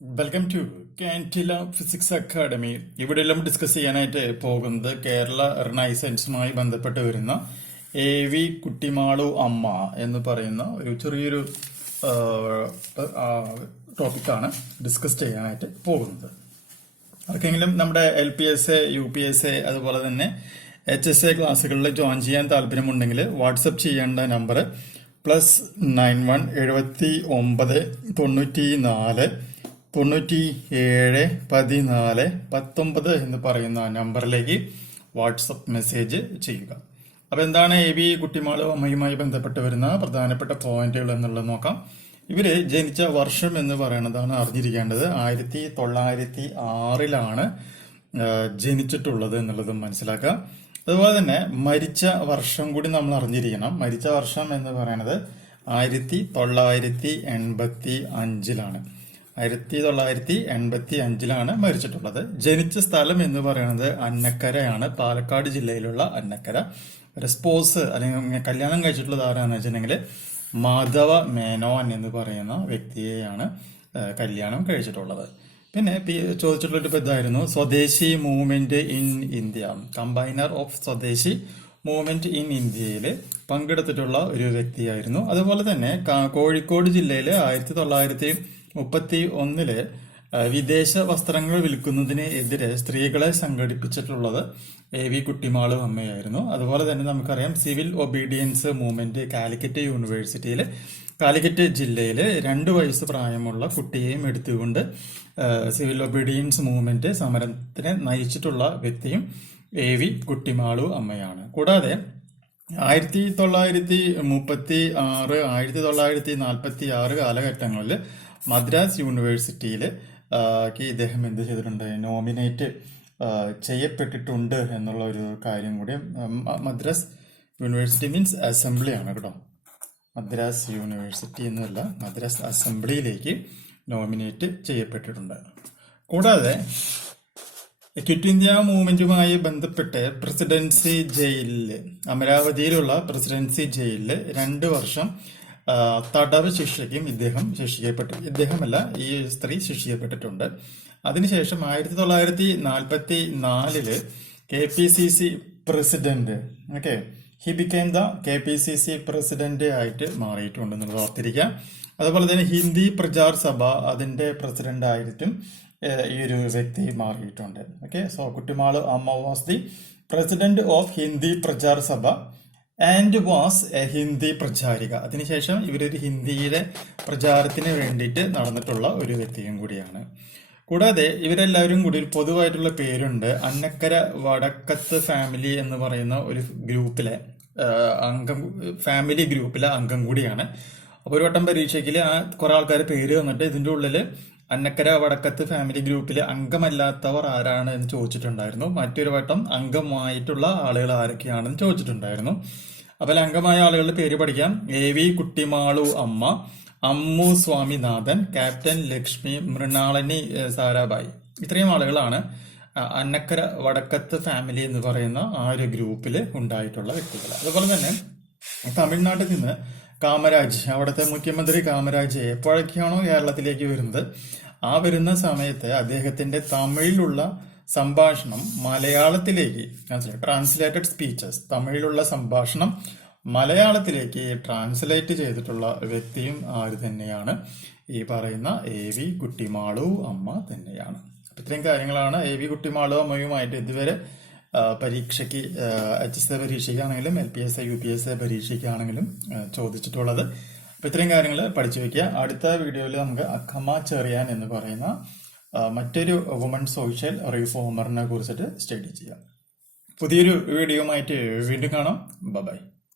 Welcome to Cantilla Physics Academy. ഇവിടെയെല്ലാം discuss ചെയ്യാനായിട്ട് പോകുന്നത് കേരള റിനൈസൻസുമായി ബന്ധപ്പെട്ട് വരുന്ന AV കുട്ടിമാളു അമ്മ എന്ന് പറയുന്ന ഒരു ചെറിയൊരു ടോപ്പിക്കാണ് ഡിസ്കസ് ചെയ്യാനായിട്ട് പോകുന്നത്. ആർക്കെങ്കിലും നമ്മുടെ LPSA, UPSA അതുപോലെ തന്നെ HSA ക്ലാസ്സുകളിൽ ജോയിൻ ചെയ്യാൻ താല്പര്യമുണ്ടെങ്കിൽ വാട്സപ്പ് ചെയ്യേണ്ട നമ്പർ +91 79 94 97 14 19 എന്ന് പറയുന്ന നമ്പറിലേക്ക് വാട്സപ്പ് മെസ്സേജ് ചെയ്യുക. അപ്പൊ എന്താണ് AV കുട്ടിമാളു അമ്മയുമായി ബന്ധപ്പെട്ട് വരുന്ന പ്രധാനപ്പെട്ട പോയിന്റുകൾ എന്നുള്ളത് നോക്കാം. ഇവര് ജനിച്ച വർഷം എന്ന് പറയുന്നതാണ് അറിഞ്ഞിരിക്കേണ്ടത്. 1906 ജനിച്ചിട്ടുള്ളത് എന്നുള്ളതും മനസ്സിലാക്കുക. അതുപോലെ തന്നെ മരിച്ച വർഷം കൂടി നമ്മൾ അറിഞ്ഞിരിക്കണം. മരിച്ച വർഷം എന്ന് പറയുന്നത് 1985 1985 മരിച്ചിട്ടുള്ളത്. ജനിച്ച സ്ഥലം എന്ന് പറയുന്നത് അന്നക്കരയാണ്, പാലക്കാട് ജില്ലയിലുള്ള അന്നക്കര. സ്പോസ് അല്ലെങ്കിൽ കല്യാണം കഴിച്ചിട്ടുള്ളത് ആരാന്ന് വെച്ചിട്ടുണ്ടെങ്കിൽ മാധവ മേനോൻ എന്ന് പറയുന്ന വ്യക്തിയെയാണ് കല്യാണം കഴിച്ചിട്ടുള്ളത്. പിന്നെ ചോദിച്ചിട്ടുള്ളൊരു ഇതായിരുന്നു സ്വദേശി movement in India. Combiner of സ്വദേശി മൂവ്മെന്റ് ഇൻ ഇന്ത്യയിൽ പങ്കെടുത്തിട്ടുള്ള ഒരു വ്യക്തിയായിരുന്നു. അതുപോലെ തന്നെ കോഴിക്കോട് ജില്ലയിൽ 1931 വിദേശ വസ്ത്രങ്ങൾ വിൽക്കുന്നതിന് എതിരെ സ്ത്രീകളെ സംഘടിപ്പിച്ചിട്ടുള്ളത് AV കുട്ടിമാളു അമ്മയായിരുന്നു. അതുപോലെ തന്നെ നമുക്കറിയാം സിവിൽ ഒബീഡിയൻസ് മൂവ്മെന്റ് കാലിക്കറ്റ് യൂണിവേഴ്സിറ്റിയിൽ കാലിക്കറ്റ് ജില്ലയിൽ 2 വയസ്സ് പ്രായമുള്ള കുട്ടിയെയും എടുത്തുകൊണ്ട് സിവിൽ ഒബീഡിയൻസ് മൂവ്മെന്റ് സമരത്തിനെ നയിച്ചിട്ടുള്ള വ്യക്തിയും AV കുട്ടിമാളു അമ്മയാണ്. കൂടാതെ 1936 1946 കാലഘട്ടങ്ങളിൽ മദ്രാസ് യൂണിവേഴ്സിറ്റിയിൽ ഇദ്ദേഹം എന്ത് ചെയ്തിട്ടുണ്ട്, നോമിനേറ്റ് ചെയ്യപ്പെട്ടിട്ടുണ്ട് എന്നുള്ള ഒരു കാര്യം കൂടി. മദ്രാസ് യൂണിവേഴ്സിറ്റി മീൻസ് അസംബ്ലി ആണ് കേട്ടോ, മദ്രാസ് യൂണിവേഴ്സിറ്റി എന്നല്ല, മദ്രാസ് അസംബ്ലിയിലേക്ക് നോമിനേറ്റ് ചെയ്യപ്പെട്ടിട്ടുണ്ട്. കൂടാതെ ക്വിറ്റ് ഇന്ത്യ മൂവ്മെന്റുമായി ബന്ധപ്പെട്ട് പ്രസിഡൻസി ജയിലില്, അമരാവതിയിലുള്ള പ്രസിഡൻസി ജയിലില് 2 വർഷം തടവ് ശിക്ഷയ്ക്കും ഇദ്ദേഹമല്ല ഈ സ്ത്രീ ശിക്ഷിക്കപ്പെട്ടിട്ടുണ്ട്. അതിനുശേഷം 1944 KPCC president, he became the KPCC president ആയിട്ട് മാറിയിട്ടുണ്ടെന്നുള്ളത് ഓർത്തിരിക്കാം. അതുപോലെ തന്നെ ഹിന്ദി പ്രചാർ സഭ അതിന്റെ പ്രസിഡന്റ് ആയിട്ടും ഈ ഒരു വ്യക്തി മാറിയിട്ടുണ്ട്. So Kuttimalu Amma was the president of Hindi Prachar Sabha and was a Hindi pracharika. അതിനുശേഷം ഇവരൊരു ഹിന്ദിയുടെ പ്രചാരത്തിന് വേണ്ടിയിട്ട് നടന്നിട്ടുള്ള ഒരു വ്യക്തിയും കൂടിയാണ്. കൂടാതെ ഇവരെല്ലാവരും കൂടി ഒരു പൊതുവായിട്ടുള്ള പേരുണ്ട്. അന്നക്കര വടക്കത്ത് ഫാമിലി എന്ന് പറയുന്ന ഒരു ഗ്രൂപ്പിലെ ഫാമിലി ഗ്രൂപ്പിലെ അംഗം കൂടിയാണ്. അപ്പൊ ഒരു വട്ടം പരീക്ഷയ്ക്ക് കുറെ ആൾക്കാർ പേര് തന്നിട്ട് ഇതിന്റെ ഉള്ളില് അന്നക്കര വടക്കത്ത് ഫാമിലി ഗ്രൂപ്പിലെ അംഗമല്ലാത്തവർ ആരാണ് എന്ന് ചോദിച്ചിട്ടുണ്ടായിരുന്നു. മറ്റൊരു വട്ടം അംഗമായിട്ടുള്ള ആളുകൾ ആരൊക്കെയാണെന്ന് ചോദിച്ചിട്ടുണ്ടായിരുന്നു. അപ്പോൾ അംഗമായ ആളുകളുടെ പേര് പഠിക്കാം. AV കുട്ടിമാളു അമ്മ, അമ്മു സ്വാമിനാഥൻ, ക്യാപ്റ്റൻ ലക്ഷ്മി, മൃണാളിനി സാരാഭായി. ഇത്രയും ആളുകളാണ് അന്നക്കര വടക്കത്ത് ഫാമിലി എന്ന് പറയുന്ന ആ ഒരു ഗ്രൂപ്പിൽ ഉണ്ടായിട്ടുള്ള വ്യക്തികൾ. അതുപോലെ തന്നെ തമിഴ്നാട്ടിൽ നിന്ന് കാമരാജ്, അവിടുത്തെ മുഖ്യമന്ത്രി കാമരാജ് എപ്പോഴൊക്കെയാണോ കേരളത്തിലേക്ക് വരുന്നത്, ആ വരുന്ന സമയത്ത് അദ്ദേഹത്തിന്റെ തമിഴിലുള്ള സംഭാഷണം മലയാളത്തിലേക്ക് ട്രാൻസ്ലേറ്റഡ് സ്പീച്ചസ്, തമിഴിലുള്ള സംഭാഷണം മലയാളത്തിലേക്ക് ട്രാൻസ്ലേറ്റ് ചെയ്തിട്ടുള്ള വ്യക്തിയും ആര് തന്നെയാണ്, ഈ പറയുന്ന AV കുട്ടിമാളു അമ്മ തന്നെയാണ്. ഇത്രയും കാര്യങ്ങളാണ് AV കുട്ടിമാളു അമ്മയുമായിട്ട് ഇതുവരെ പരീക്ഷയ്ക്ക് HSA പരീക്ഷയ്ക്കാണെങ്കിലും LPSA UPSA പരീക്ഷയ്ക്കാണെങ്കിലും ചോദിച്ചിട്ടുള്ളത്. അപ്പൊ ഇത്രയും കാര്യങ്ങൾ പഠിച്ചു വെക്കുക. അടുത്ത വീഡിയോയിൽ നമുക്ക് അക്കമ്മ ചെറിയാൻ എന്ന് പറയുന്ന മറ്റൊരു വുമൺ സോഷ്യൽ റിഫോമറിനെ കുറിച്ചിട്ട് സ്റ്റഡി ചെയ്യാം. പുതിയൊരു വീഡിയോയുമായിട്ട് വീണ്ടും കാണാം. ബൈ.